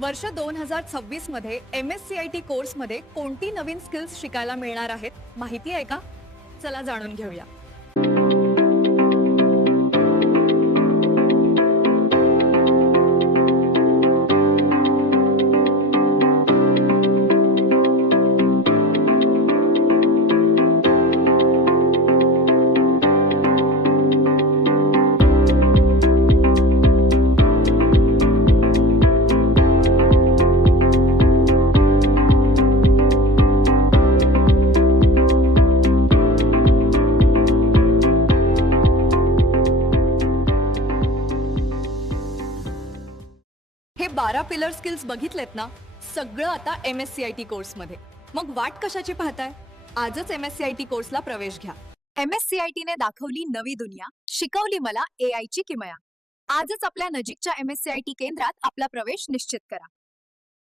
वर्ष 2026 मध्ये MSCIT कोर्समध्ये कोणती नवीन स्किल्स शिकायला मिळणार आहेत माहिती आहे का? चला जाणून घेऊया. हे 12 पिलर स्किल्स बघितलेत ना, सगळं आता MSCIT कोर्समध्ये. मग वाट कशाची पाहताय? आजच MSCIT कोर्सला प्रवेश घ्या. MSCIT ने दाखवली नवी दुनिया, शिकवली मला AI ची किमया. आजच आपल्या नजीकच्या MSCIT केंद्रात आपला प्रवेश निश्चित करा.